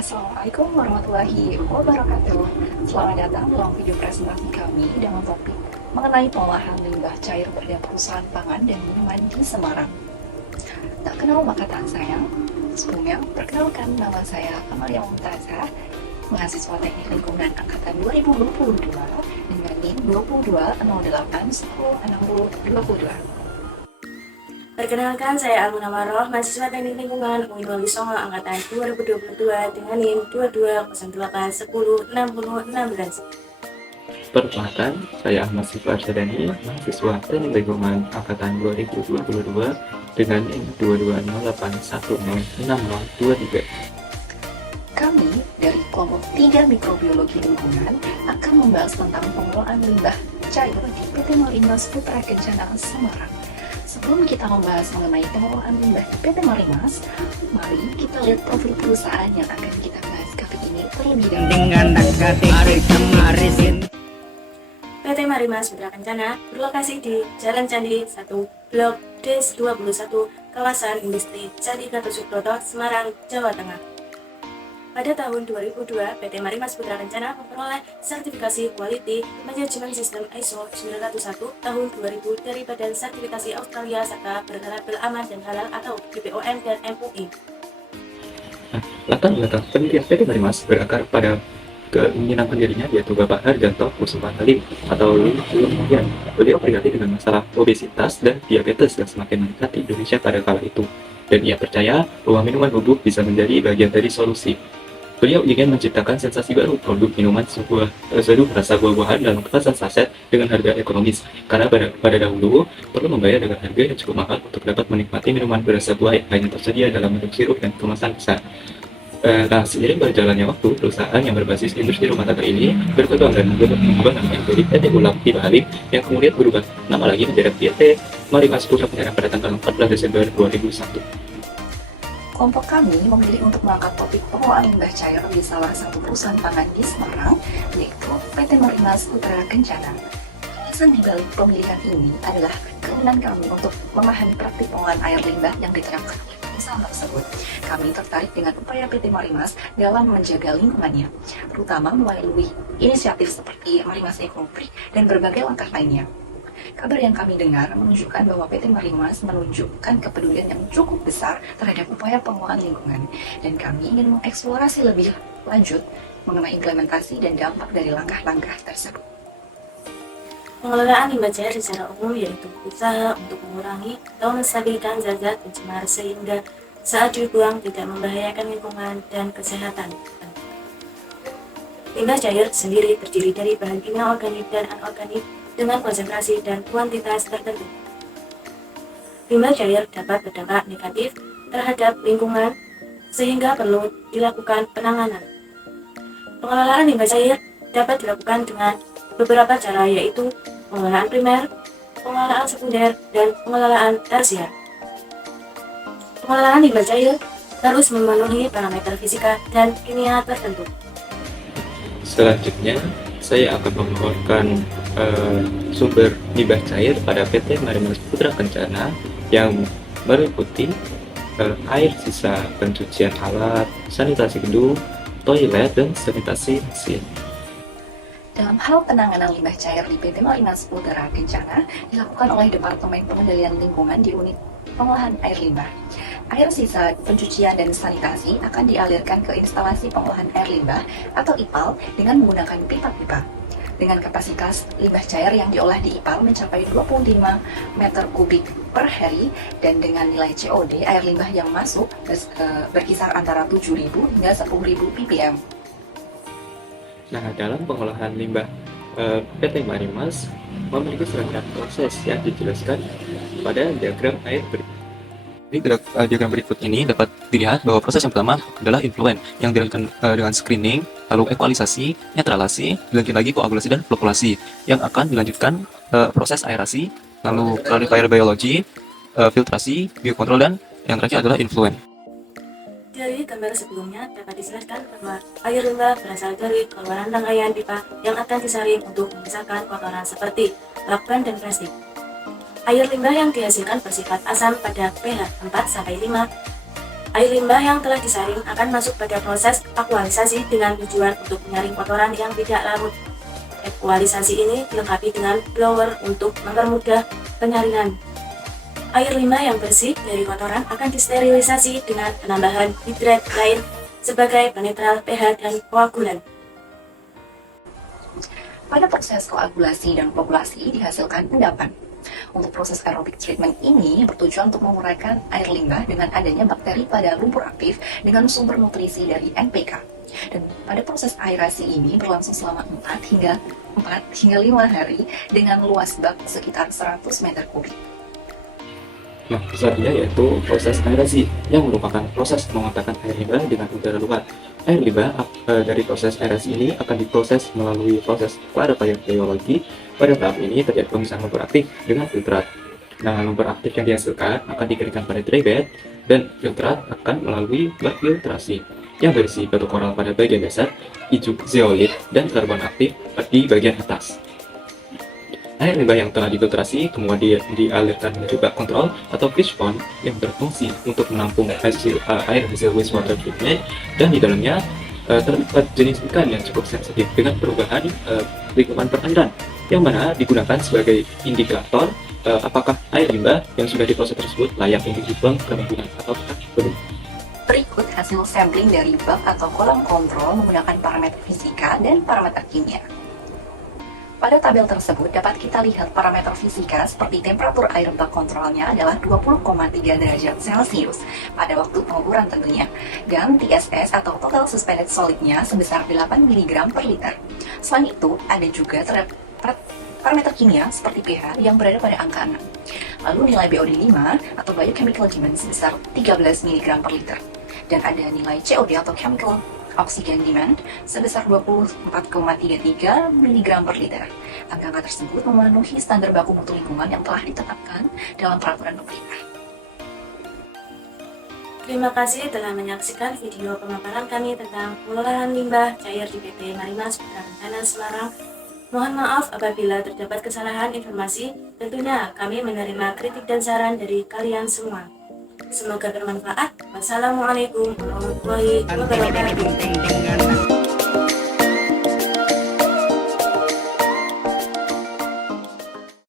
Assalamualaikum warahmatullahi wabarakatuh. Selamat datang dalam video presentasi kami dengan topik mengenai pengolahan limbah cair pada perusahaan pangan dan minuman di Semarang. Tak kenal maka tak sayang. Sebelumnya, perkenalkan nama saya Amalia Mumtazah, mahasiswa Teknik Lingkungan angkatan 2022 dengan NIM 2208106022. Perkenalkan, saya Almuna Maroh, mahasiswa Teknik Lingkungan UI Wali Songo angkatan 2022 dengan NIM 2208106016. Perkenalkan, saya Ahmad Siva Arsyadani, mahasiswa Teknik Lingkungan angkatan 2022 dengan NIM 2208106023. Kami dari kelompok 3 Mikrobiologi Lingkungan akan membahas tentang pengelolaan limbah cair di PT Marimas Putra Kencana Semarang. Sebelum kita membahas mengenai pengelolaan limbah di PT Marimas, mari kita lihat profil perusahaan yang akan kita bahas kali ini terlebih dahulu. PT Marimas Putra Kencana berlokasi di Jalan Candi 1, Blok D21, kawasan industri Candi Gatot Subroto, Semarang, Jawa Tengah. Pada tahun 2002, PT Marimas Putra Kencana memperoleh sertifikasi Quality Management System ISO 901 tahun 2000 dari Badan Sertifikasi Australia serta berlabel aman dan halal atau BPOM dan MUI. Latar belakang pendirian PT Marimas berakar pada keinginan pendirinya, yaitu Bapak Harjanto Kusuma Halim atau Lim Kemudian. Beliau prihatin dengan masalah obesitas dan diabetes yang semakin meningkat di Indonesia pada kala itu, dan ia percaya bahwa minuman bubuk bisa menjadi bagian dari solusi. Beliau ingin menciptakan sensasi baru, produk minuman seduh rasa buah-buahan dalam kemasan saset dengan harga ekonomis, karena pada dahulu perlu membayar dengan harga yang cukup mahal untuk dapat menikmati minuman berasa buah yang hanya tersedia dalam bentuk sirup dan kemasan besar. Nah, seiring berjalannya waktu, perusahaan yang berbasis industri rumah tangga ini berkembang dan mengubah namanya menjadi PT Ulam Tiba Halim, yang kemudian berubah nama lagi menjadi PT Marimas Putra Kencana pada tanggal 14 Desember 2001. Kelompok kami memilih untuk mengangkat topik pengelolaan limbah cair di salah satu perusahaan pangan di Semarang, yaitu PT Marimas Putra Kencana. Alasan dibalik pemilihan ini adalah keinginan kami untuk memahami praktik pengolahan air limbah yang diterapkan oleh perusahaan tersebut. Kami tertarik dengan upaya PT Marimas dalam menjaga lingkungannya, terutama melalui inisiatif seperti Marimas Ecofree dan berbagai langkah lainnya. Kabar yang kami dengar menunjukkan bahwa PT Marimas menunjukkan kepedulian yang cukup besar terhadap upaya pengelolaan lingkungan, dan kami ingin mengeksplorasi lebih lanjut mengenai implementasi dan dampak dari langkah-langkah tersebut. Pengelolaan limbah cair secara umum yaitu usaha untuk mengurangi atau menstabilkan zat-zat pencemar sehingga saat dibuang tidak membahayakan lingkungan dan kesehatan. Limbah cair sendiri terdiri dari bahan kimia organik dan anorganik dengan konsentrasi dan kuantitas tertentu. Limbah cair dapat berdampak negatif terhadap lingkungan sehingga perlu dilakukan penanganan. Pengelolaan limbah cair dapat dilakukan dengan beberapa cara, yaitu pengelolaan primer, pengelolaan sekunder, dan pengelolaan tersier. Pengelolaan limbah cair harus memenuhi parameter fisika dan kimia tertentu. Selanjutnya, saya akan membawakan sumber limbah cair pada PT Marimas Putra Kencana yang meliputi air sisa pencucian alat, sanitasi gedung, toilet, dan sanitasi mesin. Dalam hal penanganan limbah cair di PT Marimas Putra Kencana dilakukan oleh Departemen Pengendalian Lingkungan di unit pengolahan air limbah. Air sisa pencucian dan sanitasi akan dialirkan ke instalasi pengolahan air limbah atau IPAL dengan menggunakan pipa-pipa. Dengan kapasitas limbah cair yang diolah di IPAL mencapai 25 meter kubik per hari, dan dengan nilai COD air limbah yang masuk berkisar antara 7.000 hingga 10.000 ppm. Nah, dalam pengolahan limbah, PT Marimas memiliki serangkaian proses yang dijelaskan pada diagram air berikut. Di diagram berikut ini dapat dilihat bahwa proses yang pertama adalah influen yang dilakukan dengan screening, lalu ekualisasi, netralisasi, dilanjut lagi koagulasi dan flokulasi, yang akan dilanjutkan proses aerasi, lalu clarifier biology, filtrasi, biokontrol, dan yang terakhir adalah influen. Dari gambar sebelumnya dapat dijelaskan bahwa air limbah berasal dari keluaran rangkaian pipa yang akan disaring untuk memisahkan kotoran seperti lakban dan plastik. Air limbah yang dihasilkan bersifat asam pada pH 4-5 Air limbah yang telah disaring akan masuk pada proses akualisasi dengan tujuan untuk menyaring kotoran yang tidak larut. Akualisasi ini dilengkapi dengan blower untuk mempermudah penyaringan. Air limbah yang bersih dari kotoran akan disterilisasi dengan penambahan hidrat air sebagai penetral pH dan koagulan. Pada proses koagulasi dan koagulasi dihasilkan endapan. Untuk proses aerobic treatment ini bertujuan untuk menguraikan air limbah dengan adanya bakteri pada lumpur aktif dengan sumber nutrisi dari NPK. Dan pada proses aerasi ini berlangsung selama 4 hingga 5 hari dengan luas bak sekitar 100 meter kubik. Nah, selanjutnya yaitu proses aerasi yang merupakan proses mengotakkan air limbah dengan udara luar. Air limbah dari proses aerasi ini akan diproses melalui proses parabiologi. Pada tahap ini terjadi pemisahan lumpur aktif dengan filtrat. Nah, lumpur aktif yang dihasilkan akan dikeringkan pada dry bed dan filtrat akan melalui bak filtrasi yang berisi batu koral pada bagian dasar, ijuk zeolit, dan karbon aktif di bagian atas. Air limbah yang telah difiltrasi kemudian dialirkan menuju bak kontrol atau fish pond yang berfungsi untuk menampung air hasil wastewater treatment, dan di dalamnya terdapat jenis ikan yang cukup sensitif dengan perubahan lingkungan perairan, yang mana digunakan sebagai indikator apakah air limbah yang sudah diproses tersebut layak untuk dibuang ke lingkungan atau belum. Berikut hasil sampling dari bak atau kolam kontrol menggunakan parameter fisika dan parameter kimia. Pada tabel tersebut dapat kita lihat parameter fisika seperti temperatur air bak kontrolnya adalah 20,3 derajat Celcius pada waktu pengukuran tentunya, dan TSS atau total suspended solidnya sebesar 8 mg per liter. Selain itu, ada juga parameter kimia seperti pH yang berada pada angka 6. Lalu nilai BOD5 atau biochemical demand sebesar 13 mg per liter. Dan ada nilai COD atau chemical oxygen demand sebesar 24,33 mg per liter. Angka-angka tersebut memenuhi standar baku mutu lingkungan yang telah ditetapkan dalam peraturan pemerintah. Terima kasih telah menyaksikan video pemaparan kami tentang pengolahan limbah cair di PT Marimas Putra Kencana Semarang. Mohon maaf apabila terdapat kesalahan informasi. Tentunya kami menerima kritik dan saran dari kalian semua. Semoga bermanfaat. Wassalamualaikum warahmatullahi wabarakatuh.